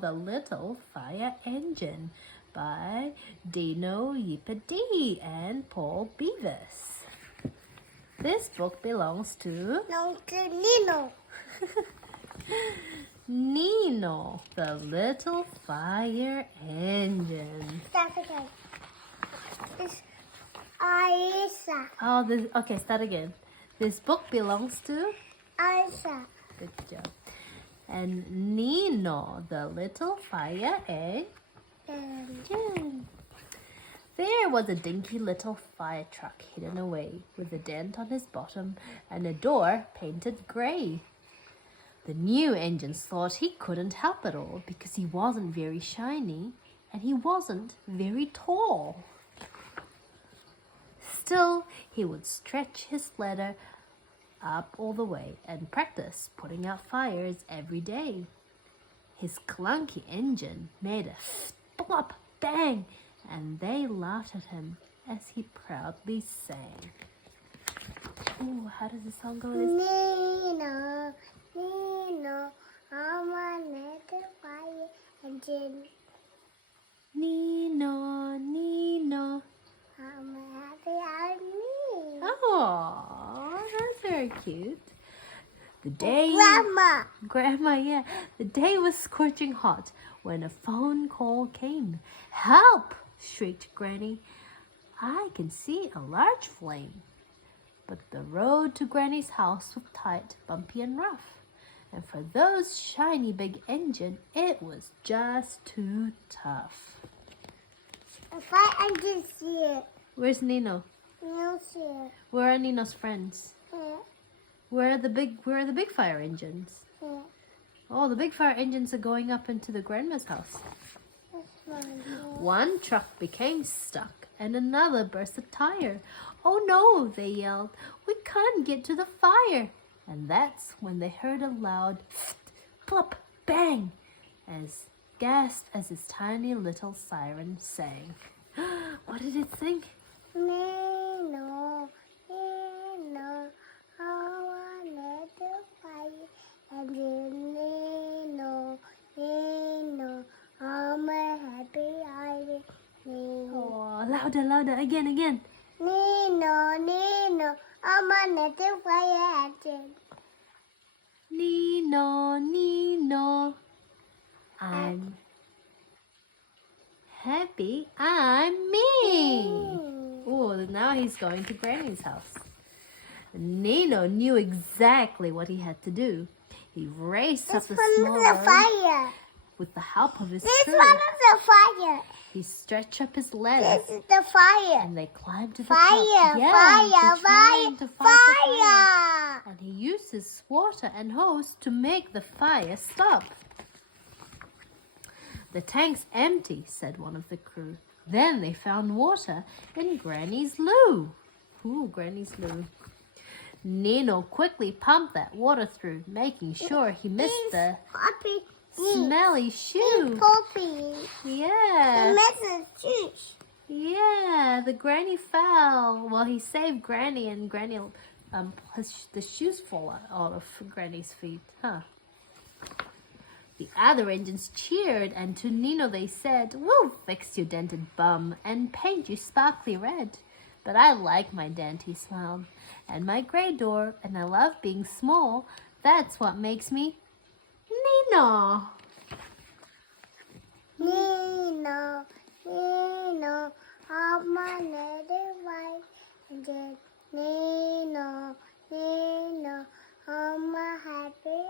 the Little Fire Engine by Dino Yippee and Paul Beavis. This book belongs to Nee Naw. Nee Naw, the Little Fire Engine. Start again. It's Aisha. Okay, start again. This book belongs to Aisha. Good job. And Nee Naw, the Little Fire Engine. There was a dinky little fire truck hidden away, with a dent on his bottom and a door painted grey. The new engines thought he couldn't help it all because he wasn't very shiny and he wasn't very tall. Still, he would stretch his ladder up all the way and practice putting out fires every day. His clunky engine made a flop bang, and they laughed at him as he proudly sang. Ooh, how does the song go? Nee Naw, Nee Naw, I'm a little fire engine. Nee Naw, Nee Naw. I'm happy I'm me. Oh, that's very cute. The day... Grandma, yeah. The day was scorching hot when a phone call came. Help! Shrieked Granny. I can see a large flame. But the road to Granny's house was tight, bumpy and rough. And for those shiny big engine, it was just too tough. If I can see it. Where's Nino? No see it. Where are Nino's friends? Yeah. Where are the big fire engines? Yeah. Oh, the big fire engines are going up into the grandma's house. One truck became stuck and another burst a tire. Oh no, they yelled. We can't get to the fire. And that's when they heard a loud plop, bang, as gasped as his tiny little siren sang. What did it sing? Nee Naw, Nee Naw, I want to fire engine. Nee Naw, Nee Naw, I'm a happy island. Oh, louder, again. Nee Naw, I'm a little fire engine. Nee Naw, Nee Naw, I'm happy I'm me. Oh, now he's going to Granny's house. Nee Naw knew exactly what he had to do. He raced up the small road fire. with the help of his This crew. one is the fire. He stretched up his ladder This is the fire. and they climbed to the Fire, top. Yeah, fire, to trying to fight the fire. fire. And he used his water and hose to make the fire stop. The tank's empty, said one of the crew. Then they found water in Granny's loo. Ooh, Granny's loo. Nee Naw quickly pumped that water through, making sure he missed the Poppy. smelly shoe. Poppy. Yeah. Shoes. Yeah, the Granny fell. Well, he saved Granny, and Granny, the shoes fall out of Granny's feet. Huh. The other engines cheered, and to Nee Naw they said, "We'll fix your dented bum and paint you sparkly red." But I like my dent, he smiled, and my grey door, and I love being small. That's what makes me Nee Naw. Nee Naw, Nee Naw, I'm a little white engine. Nee Naw, Nee Naw, I'm a happy